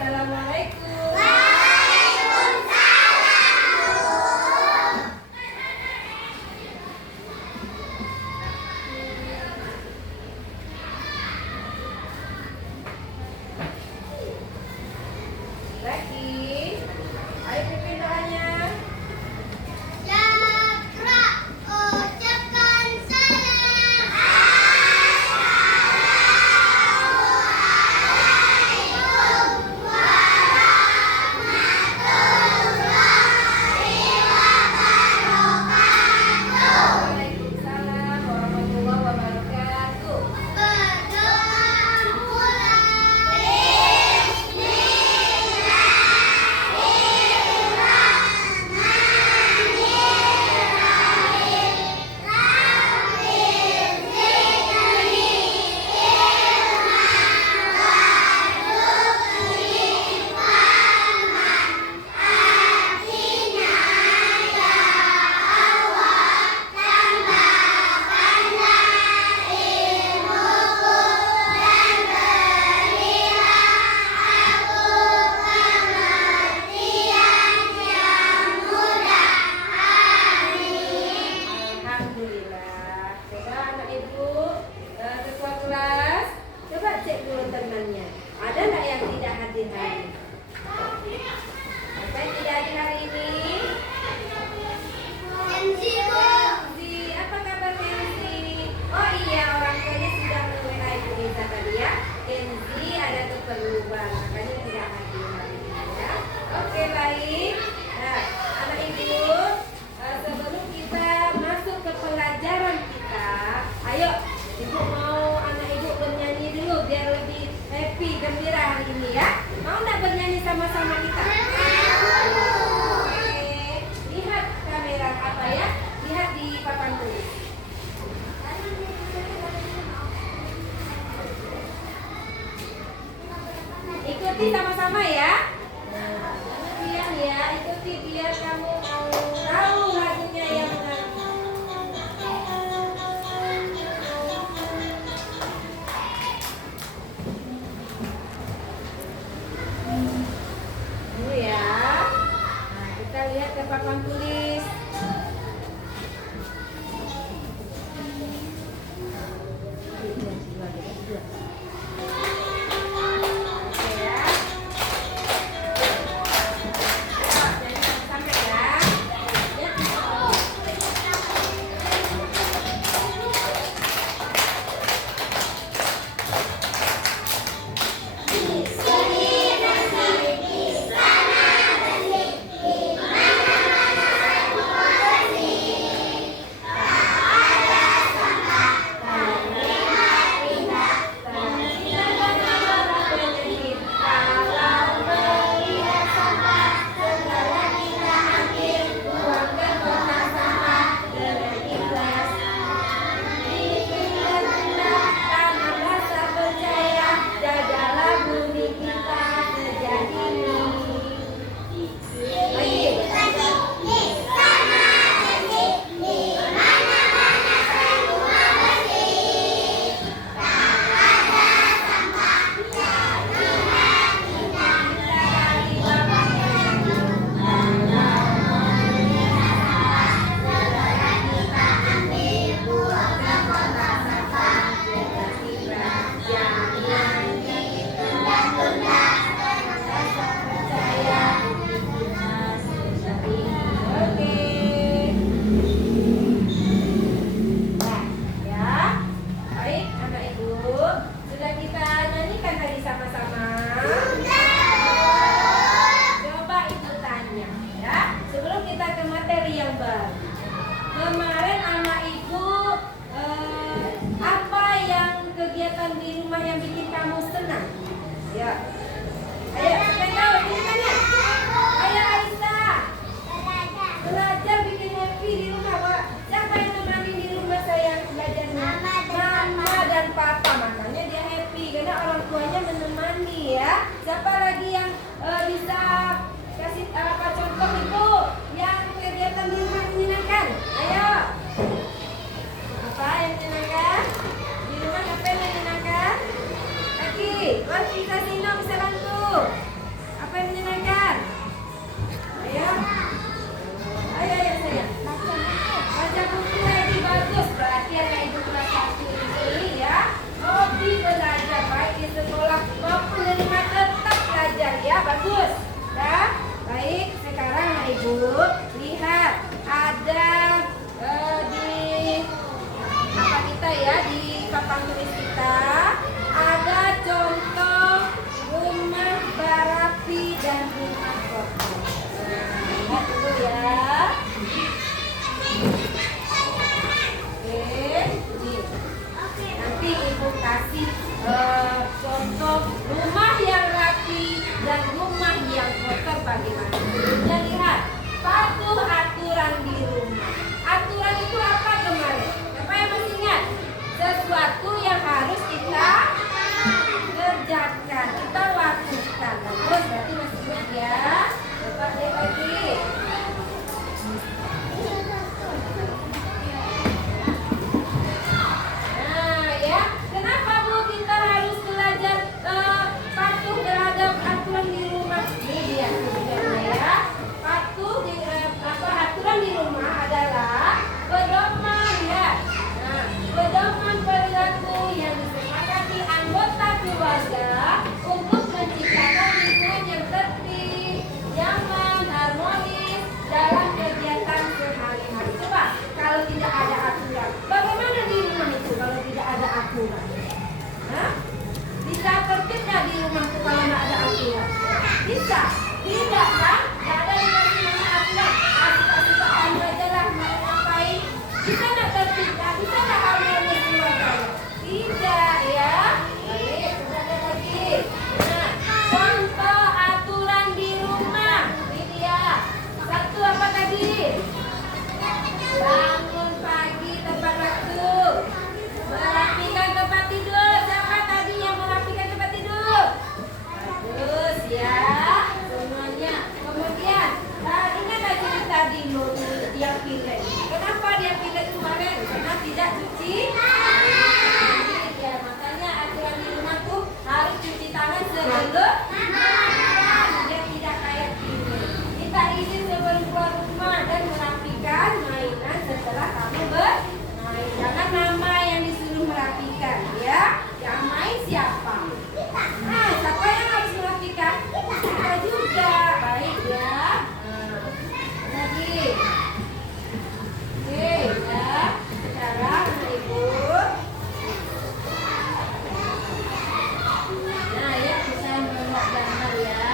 Assalamualaikum. Lagi, ayo pimpin doanya. Jakra ucapkan salam. Assalamualaikum warahmatullahi wabarakatuh. Waalaikumsalam warahmatullahi wabarakatuh. Berdoa mulai. Alhamdulillah. Coba anak ibu, ketua kelas, coba cek dulu temannya. Ada nggak yang tidak hadir hari ini? Siapa yang tidak hadir hari ini? Kenzi, apa kabar Kenzi? Oh iya, orang tuanya sudah mengenai Ibu Nisa tadi ya. Kenzi ada keperluan, makanya tidak hadir hari ini ya. Oke, baik. Nah, anak ibu, sebelum kita masuk ke pelajaran kita, ayo ibu mau anak ibu bernyanyi dulu biar lebih happy, gembira hari ini ya. Mau nggak bernyanyi sama-sama kita? Oke. Lihat kamera apa ya? Lihat di papan tulis. Ikuti sama-sama ya. Kemudian ya, ikuti biar kamu tahu lagunya yang mana. Dulu ya. Nah, kita lihat ke papan tulis. Oke ya. Jadi sampai ya. Lihat di situ. Kemarin anak ibu apa yang kegiatan di rumah yang bikin kamu senang? Ya. Ayo, siapa yang tahu? Tunjukkannya. Ayo Aisyah. Belajar bikin happy di rumah, Pak. Siapa yang nemani di rumah sayang belajarnya? Mama dan papa. Makanya dia happy karena orang tuanya menemani ya. Siapa lagi yang bisa kasih apa contoh itu yang kegiatan di rumah menyenangkan? Ayo. Apa yang menyenangkan? Di rumah apa yang menyenangkan? Lagi, kasih Sino bisa bantu. Bagus, berarti masih good ya. Coba lihat lagi. Nah ya, kenapa Bu kita harus belajar patuh terhadap aturan di rumah? Ini dia tujuannya ya. Patuh aturan di rumah adalah pedoman ya. Nah, pedoman perilaku yang disepakati anggota keluarga untuk menciptakan lingkungan yang tertib, nyaman, harmonis dalam kegiatan sehari-hari. Coba kalau tidak ada aturan, bagaimana di rumah itu kalau tidak ada aturan? Hah? Bisa tertib nggak di rumah itu kalau nggak ada aturan? Bisa? Tidak kan? Nggak ada yang namanya aturan. Asik-asik kamu aja lah mau ngapain? Bisa nggak tertib? Bisa nggak harmonis keluarga? Tidak ya. Baik, ada lagi. Nah, contoh aturan di rumah. Ini dia. Satu apa tadi? Bangun pagi tepat waktu. Merapikan tempat tidur. Siapa tadi yang merapikan tempat tidur? Bagus ya. Semuanya. Kemudian, ingat aja tadi dia pilih. Kenapa dia pilih kemarin? Karena tidak cuci. Ya, makanya aturan di rumah tuh harus cuci tangan sebelum makan. Dia tidak kayak gini. Kita izin sebelum keluar rumah dan merapikan mainan setelah kamu bermain. Jangan mama yang disuruh merapikan ya. Yang main siapa? Nah, siapa yang harus merapikan? Kita juga. Baik ya. Nah, lagi. Oke ya. Sekarang Ibu. Nah ya, bisa melihat gambar ya.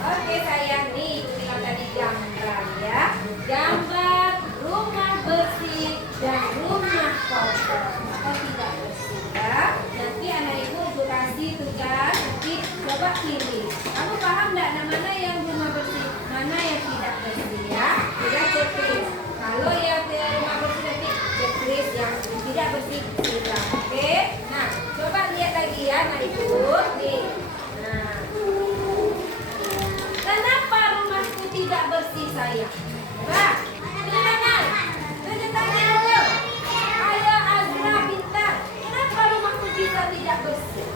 Oke sayang, nih ikuti tadi gambar ya. Gambar rumah bersih dan rumah kotor atau tidak bersih ya. Nanti anak ibu kasih tugas, nanti coba pilih. Kamu paham nggak mana yang rumah bersih, mana yang tidak bersih ya? Tidak checklist. Kalau yang rumah bersih nanti checklist, yang tidak bersih tidak. Oke. Nah, coba lihat lagi ya anak ibu. Nih. Nah. Kenapa rumahku tidak bersih sayang? Wah, tangan. Ayo, ayo Azra pintar. Kenapa rumahku bisa tidak bersih?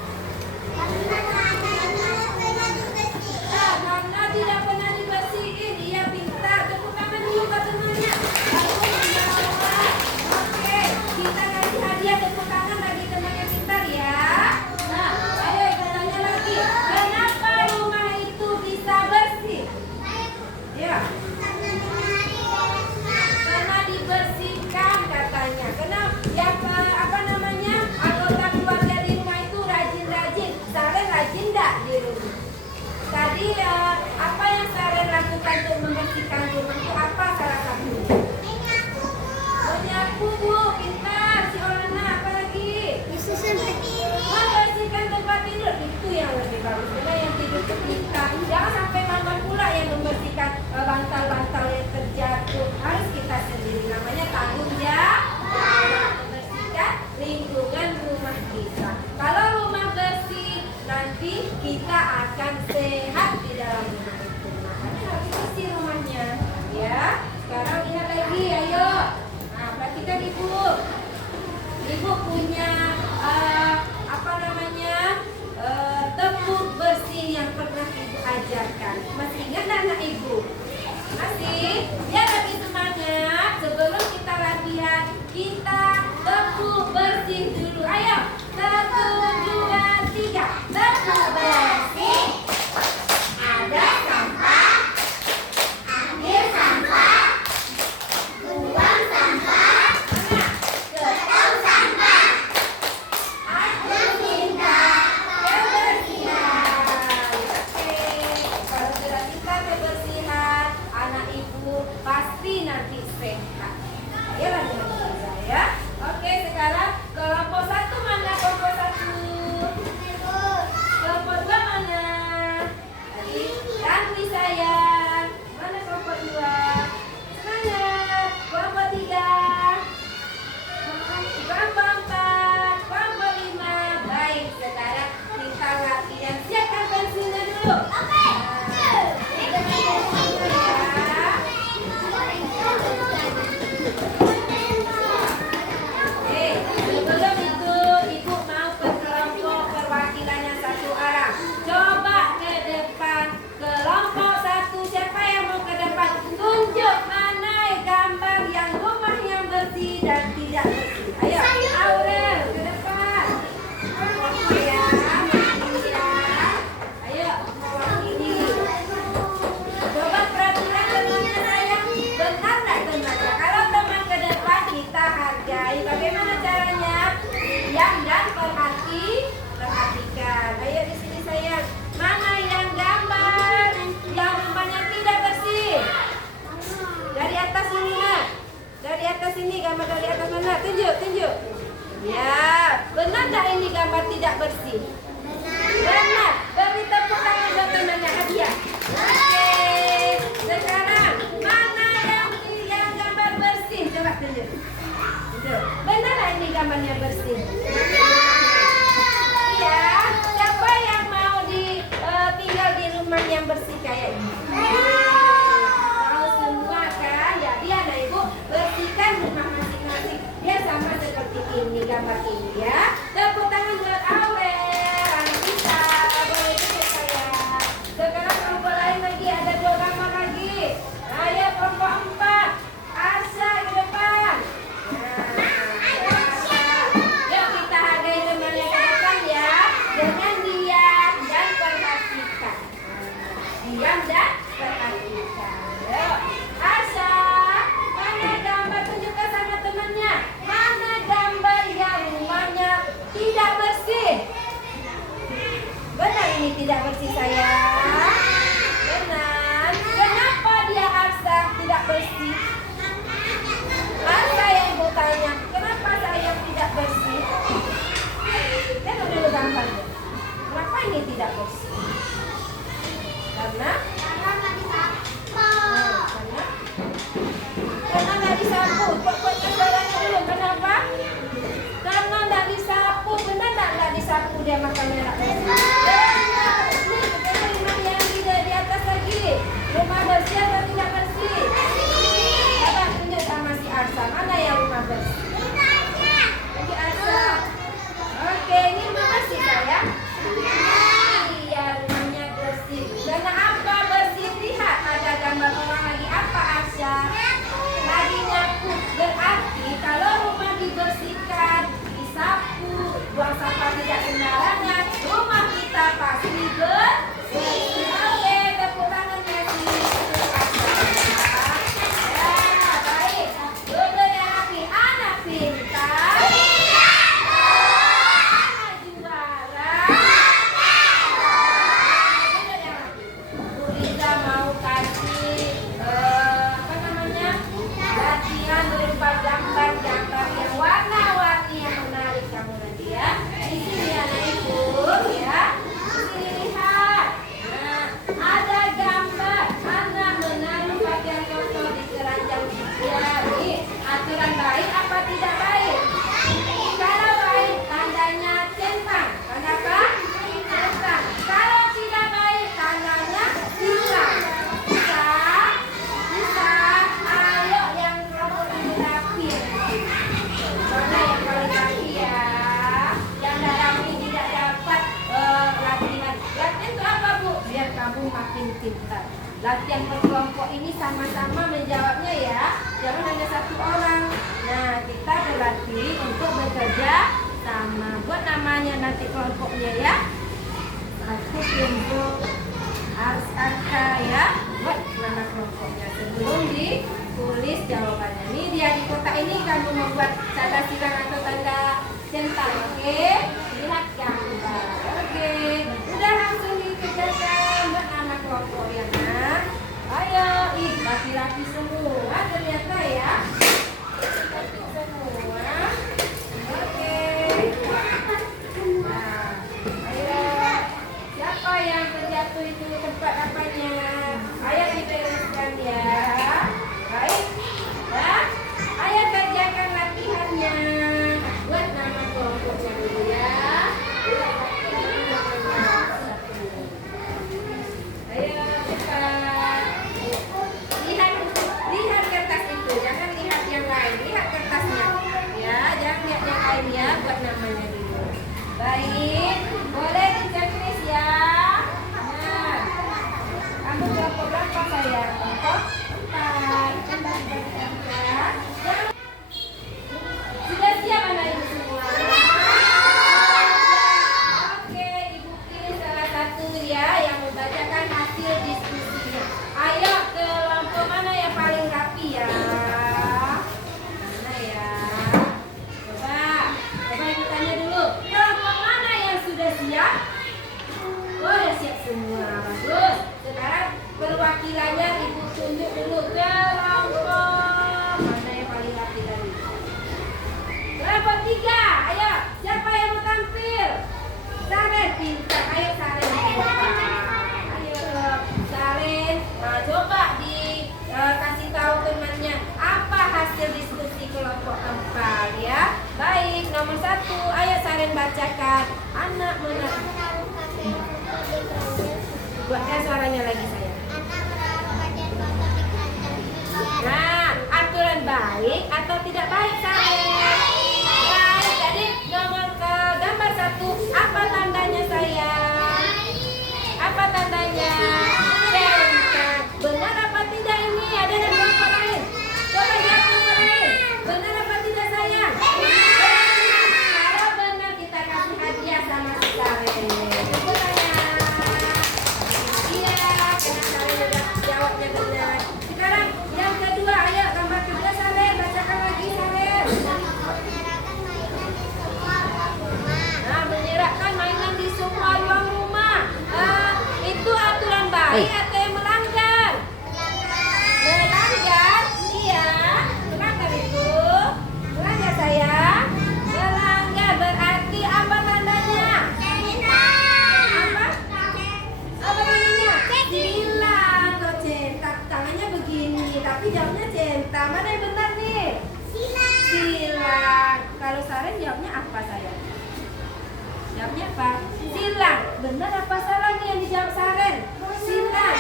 Karena tidak pernah dibersihin. Dia pintar. Tepuk tangan dulu buat temannya. Oke, kita kasih hadiah tepuk tangan bagi teman yang pintar ya. Nah, ayo tanya lagi. Kenapa rumah itu bisa bersih? Ya. Karena dibersihkan katanya. Kenapa? Ya apa namanya? Anggota keluarga di rumah itu rajin-rajin. Saren rajin enggak di rumah? Tadi apa yang Saren lakukan untuk membersihkan rumah itu apa salah satunya? Menyapu Bu, pintar si Olana. Apa lagi? Membersihkan tempat tidur itu yang lebih bagus. Karena yang tidur itu kita. Jangan sampai mama pula yang membersihkan bantal-bantal yang terjatuh. Harus kita sendiri. Namanya tanggung jawab. Membersihkan lingkungan rumah kita. Kalau rumah bersih, nanti kita akan sehat di dalam rumah itu. Makanya harus bersih rumahnya. Ya. Sekarang lihat lagi, ayo. Nah, perhatikan Ibu. Ibu punya apa namanya? Tepuk bersih yang pernah Ibu ajarkan. Masih ingat anak Ibu? Masih? Biar lebih semangat. Sebelum kita latihan, kita tepuk bersih dulu. Ayo, 1, 2, 3. Tepuk bersih. Ada sampah. Ambil sampah. Buang sampah. Mana? Ketemu sampah. Aku minta kebersihan. Oke, kalau sudah kita kebersihan, anak ibu pasti nanti sehat. sini, gambar dari atas mana? Tunjuk, tunjuk. Ya, benar tak ini gambar tidak bersih? Benar. Beri tepuk tangan buat temannya, hadiah. Oke. Sekarang mana yang gambar bersih? Coba tunjuk. Tunjuk. Benar tak ini gambarnya bersih? Iya. Siapa yang mau tinggal di rumah yang bersih kayak ini? Mau semua kan? Jadi anak ibu bersihkan rumah masing-masing. Dia sama seperti ini gambar ini ya. Tepuk tangan buat Aurel, anak kita. Boleh duduk saya. Sekarang kelompok lain lagi, ada 2 gambar lagi. Ayo kelompok 4. Asa ke depan. Yuk kita hargai teman yang ke depan ya. Dengan diam dan perhatikan. Diam dan perhatikan. Yuk. Asa, mana gambar, tunjukkan sama temannya. Mana gambar yang rumahnya tidak bersih? Benar ini tidak bersih sayang? Benar. Kenapa dia Asa tidak bersih? Asa yang ibu tanya, kenapa sayang tidak bersih? Tengok dulu gambarnya. Kenapa ini tidak bersih? Karena nggak disapu. Pokoknya suaranya dulu. Kenapa? Karena nggak disapu. Benar nggak disapu dia makannya nggak bersih? Benar. Ini rumah yang tidak di atas lagi. Rumah bersih atau tidak bersih? Coba tunjuk sama si Arsa. Mana yang rumah bersih? Lagi Arsa. Oke, ini rumah bersih sayang. Iya, rumahnya bersih. Karena apa bersih? Lihat ada gambar orang lagi apa Arsa? Lagi nyapu. Berarti kalau rumah dibersihkan, disapu, buang sampah tidak sembarangan, rumah kita pasti bersih. Oke, tepuk tangan Messi. Ya, baik. Duduk yang rapi, anak pintar. Anak juara. Duduk yang rapi. Bu Liza mau kasih apa namanya? Latihan berupa gambar-gambar yang warna-warni yang menarik kamu nanti ya. Di sini anak ibu ya. Di sini lihat. Nah, ada gambar anak menaruh pakaian kotor di keranjang jari. Aturan baik apa tidak baik? Kalau baik tandanya centang. Kenapa? Centang. Kalau tidak baik tandanya hilang. Bisa. Ayo yang kelompok ini rapi. Mana yang paling rapi ya? Yang tidak rapi tidak dapat latihan. Latihan itu apa Bu? Biar kamu makin pintar. Latihan berkelompok ini sama-sama menjawabnya ya. Jangan hanya satu orang. Nah, kita berlatih untuk bekerja sama. Buat namanya nanti kelompoknya ya. Aku untuk Arsa ya. Buat nama kelompoknya sebelum ditulis jawabannya. Ini dia di kotak ini kamu membuat tanda silang atau tanda centang. Oke, lihat gambar. Oke, udah langsung dikerjakan buat nama kelompok ya nak. Ayo, laki-laki semua ternyata ya. Laki semua. Oke. Nah, ayo. Siapa yang terjatuh itu tempat apanya? Ayo dibereskan ya. Baik. Ya. Ayo kerjakan latihannya. Buat nama kelompoknya dulu ya. Ayo cepat. Lihat tanya lagi saya. Anak melakukan dan kotor di kandang liar. Nah, aturan baik atau tidak baik saya? Baik. Jadi nomor ke gambar 1, apa tandanya saya? Apa tandanya? Cengkak. Benar apa tidak ini? Ada dan kelompok lain. Coba lihat kelompok lain. Benar apa tidak saya? Kalau benar kita kasih hadiah sama si Saren. Tepuk tangan. Iya, karena Saren udah jawabnya benar. Sekarang yang kedua, ayo gambar kedua Saren. Bacakan lagi Saren. Menyerahkan mainan di semua ruang rumah. Nah, menyerahkan mainan di semua ruang rumah. Itu aturan baik atau yang melanggar? Melanggar? Iya. Melanggar itu? Melanggar saya? Melanggar berarti apa tandanya? Apa? Apa tandanya? Silang. Kok centang? Tangannya begini, tapi jawabnya centang. Mana yang benar nih? Silang. Kalau Saren jawabnya apa saya? Jawabnya apa? Silang. Benar apa salah nih yang dijawab Saren? Silang.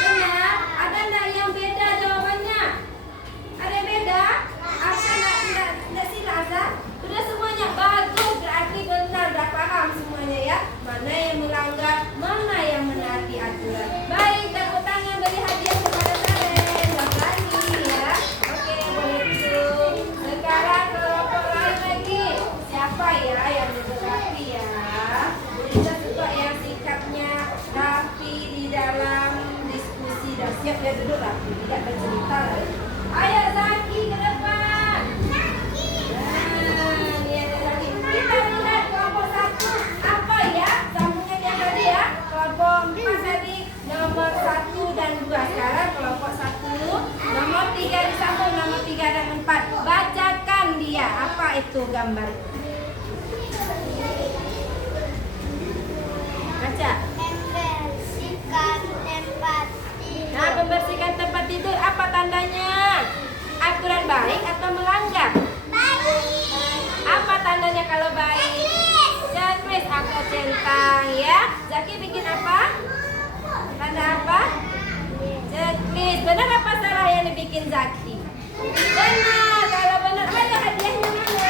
Benar. Ada enggak yang beda jawabannya? Ada yang beda? Asa enggak silang Asa? Sudah semuanya bagus, berarti benar, udah paham semuanya ya. Mana yang melanggar, mana yang menaati aturan. Baik, tepuk tangan beri hadiah kepada Saren. Yang lagi ya. Oke, boleh duduk. Sekarang kelompok lain lagi. Siapa ya yang duduk rapi ya? Kita suka yang sikapnya rapi di dalam diskusi dan siap dia duduk rapi, tidak bercerita lagi. Ayo Zaki ke depan. Nah, ini ada Zaki. Kita lihat kelompok 1 apa ya? Sambungan yang tadi ya. Kelompok 4 tadi nomor 1 dan 2. Sekarang kelompok 1 nomor 3 disambung nomor 3 dan 4. Bacakan dia. Apa itu gambar? Baca. Membersihkan tempat tidur. Nah, membersihkan tempat tidur apa tandanya? Aturan baik atau melanggar? Apa tandanya kalau baik? Checklist atau centang ya. Zaki bikin apa? Tanda apa? Checklist. Benar apa salah yang dibikin Zaki? Benar. Kalau benar, ayo hadiahnya mana?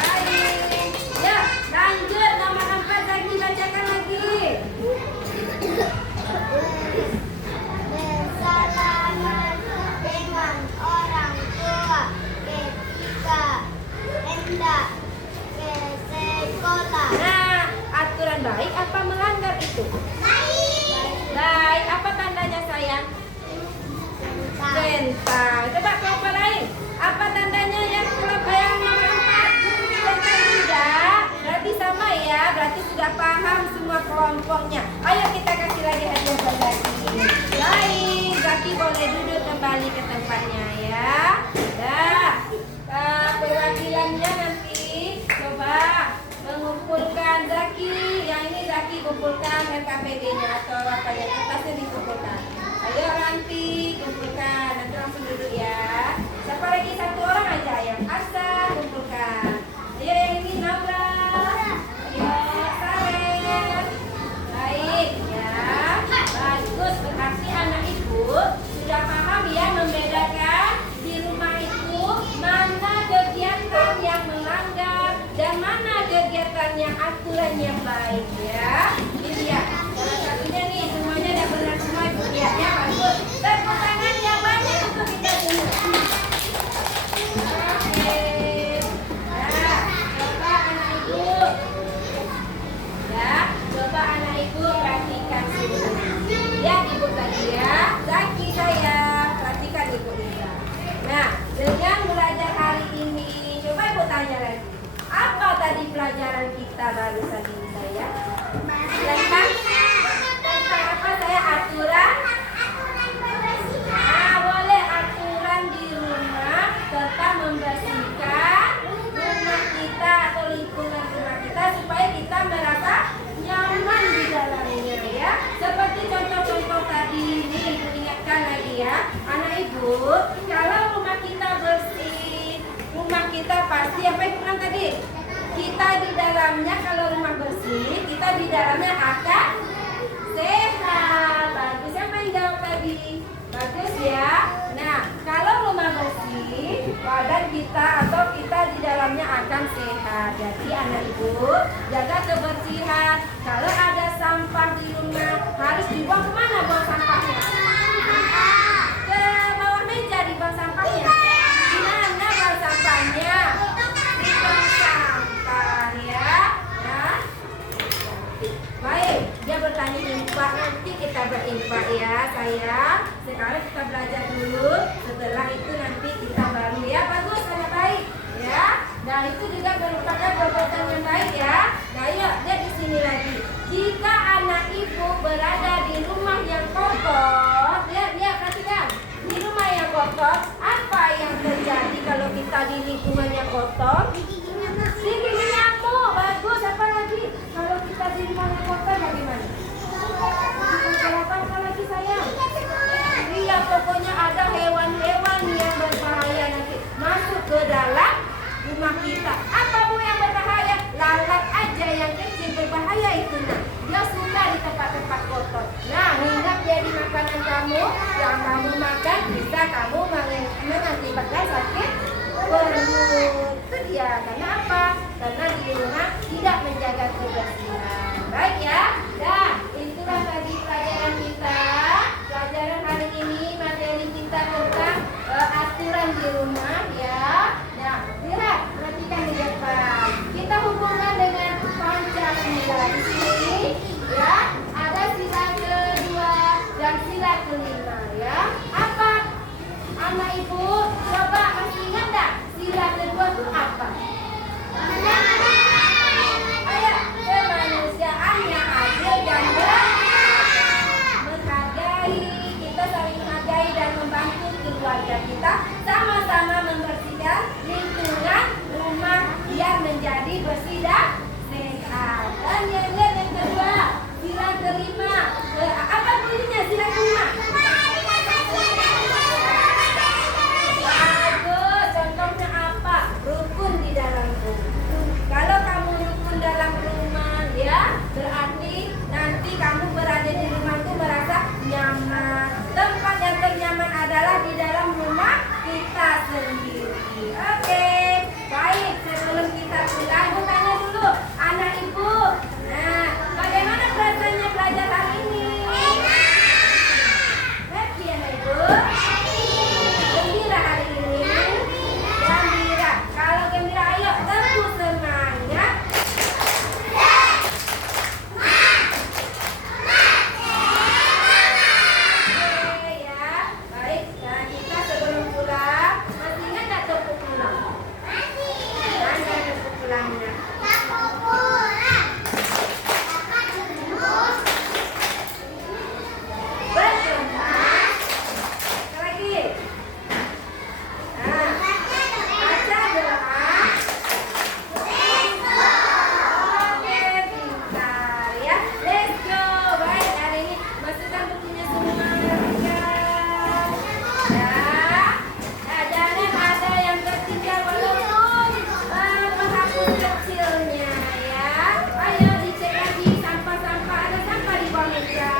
Baik. Ya, lanjut nomor 4 Zaki bacakan lagi. Bersalaman dengan orang tua ketika hendak ke sekolah. Nah, aturan baik apa melanggar itu? Baik. Apa tandanya sayang? Centang. Coba kelompok lain. Apa tandanya yang kelompok yang nomor 4? Centang juga. Berarti sama ya. Berarti sudah paham semua kelompoknya. Ayo kita kasih lagi hadiah buat Zaki. Baik. Zaki boleh duduk kembali ke tempatnya ya. Dah. Perwakilannya nanti coba mengumpulkan Zaki. Yang ini Zaki kumpulkan NKPD-nya atau apa ya, kertasnya dikumpulkan. Ayo nanti kumpulkan, nanti langsung duduk ya. Siapa lagi? 1 orang aja yang Asa kumpulkan. Ayo yang ini Naura. Ayo Saren. Baik ya. Bagus, berarti anak ibu sudah paham ya membedakan di rumah itu mana kegiatan yang melanggar dan mana kegiatan yang aturan yang baik ya. Ini ya. Salah satunya nih semuanya udah benar semua ibu lihat ya, bagus. Tepuk tangan yang banyak untuk kita semua. Oke. Nah, coba anak ibu. Ya, coba anak ibu perhatikan sini. Lihat ibu tadi ya. Zaki saya perhatikan ibu Lisa. Nah, dengan belajar hari ini, coba ibu tanya lagi. Apa tadi pelajaran kita barusan ini saya? Tentang apa saya? Aturan. Nah, boleh aturan di rumah tetap membersihkan rumah kita atau lingkungan rumah kita supaya kita merasa nyaman di dalamnya ya. Seperti contoh-contoh tadi ini ibu ingatkan lagi ya. Anak ibu, kalau rumah kita bersih, rumah kita pasti apa ibu bilang tadi? Kita di dalamnya kalau rumah bersih, kita di dalamnya akan sehat. lagi. Bagus ya. Nah, kalau rumah bersih, badan kita atau kita di dalamnya akan sehat. Jadi anak ibu jaga kebersihan. Kalau ada sampah di rumah harus dibuang kemana buang sampahnya? Ke bawah meja dibuang sampahnya. Di mana buang sampahnya? Di buang sampah ya. Nah, baik, dia bertanya infak, nanti kita berinfak ya sayang. Sekarang kita belajar dulu, setelah itu nanti kita baru ya. Bagus, sangat baik ya. Nah itu juga merupakan perbuatan yang baik ya. Nah yuk, lihat di sini lagi. Jika anak ibu berada di rumah yang kotor, lihat perhatikan. Di rumah yang kotor, apa yang terjadi kalau kita di lingkungan yang kotor? Digigit nyamuk. Bagus, apa lagi? Kalau kita di rumah yang kotor bagaimana? Apa lagi sayang? Iya, pokoknya ada hewan-hewan yang berbahaya nanti masuk ke dalam rumah kita. Apa bu yang berbahaya? Lalat aja yang kecil berbahaya itu nah. Dia suka di tempat-tempat kotor. Nah, hinggap jadi makanan kamu yang kamu makan bisa kamu mengakibatkan sakit perut. Itu dia. Karena apa? Karena di rumah tidak menjaga kebersihan. Baik ya. Dah, itulah tadi pelajaran kita. Pelajaran hari ini materi kita tentang aturan di rumah ya. Nah, lihat, perhatikan di depan. Kita hubungkan dengan Pancasila di sini ya. Ada sila kedua dan sila kelima ya. Apa? Anak ibu, coba masih ingat enggak? Sila kedua itu apa? Ayo, kemanusiaan yang adil dan menghargai. Kita saling menghargai dan membantu keluarga kita sama-sama membersihkan lingkungan rumah biar menjadi bersih dan sehat. Dan yang kedua, sila kelima. Apa bunyinya sila kelima? Bagus, contohnya apa? Rukun di dalam rumah. Kalau kamu rukun dalam rumah ya, berarti nanti kamu berada di rumah itu merasa nyaman. Tempat yang ternyaman adalah di dalam rumah kita sendiri. Oke, baik. Sebelum kita pulang, aku tanya dulu, anak ibu. Nah, bagaimana perasaannya belajar hari ini? Happy anak ibu? Gembira hari ini? Gembira. Kalau gembira, ayo tepuk semangat. Oke ya, baik. Nah kita sebelum pulang, masih ingat nggak tepuk pulang? Mana tepuk pulangnya? Berdoa. Lagi. Nah, baca doa. Oke, pintar ya. Let's go. Baik, hari ini masukkan bukunya semua. Ya. Nah, jangan ada yang tertinggal walaupun menghapus kecilnya ya. Ayo dicek lagi sampah-sampah. Ada sampah di bawah meja.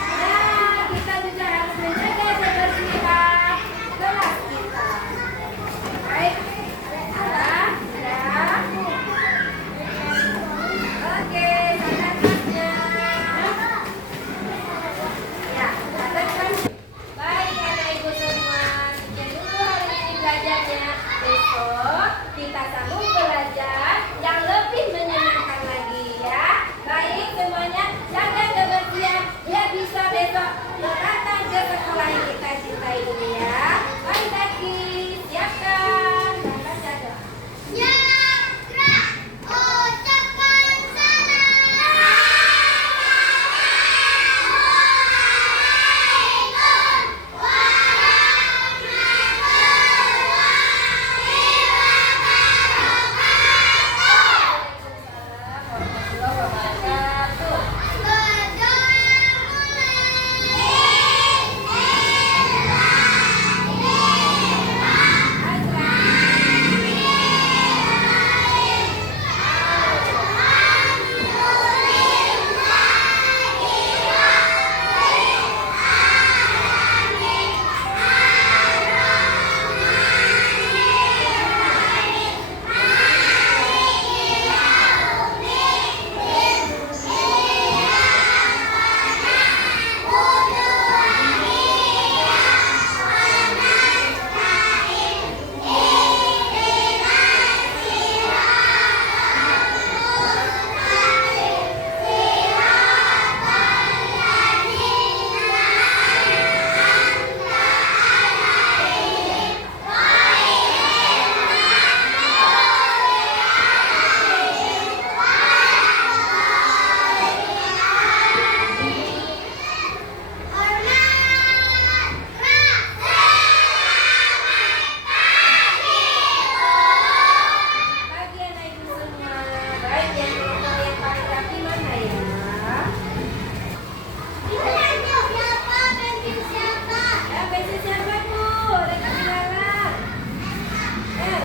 Nah, kita juga harus menjaga kebersihan kelas kita. Baik. Ya. Oke, catatnya. Ya, catatkan. Baik, anak ibu semua. Sekian dulu hari ini belajarnya. Besok kita sambung belajar yang lebih menyenangkan lagi ya. Baik semuanya, jaga kebersihan. Ya bisa besok datang ke sekolah yang kita cintai ini ya.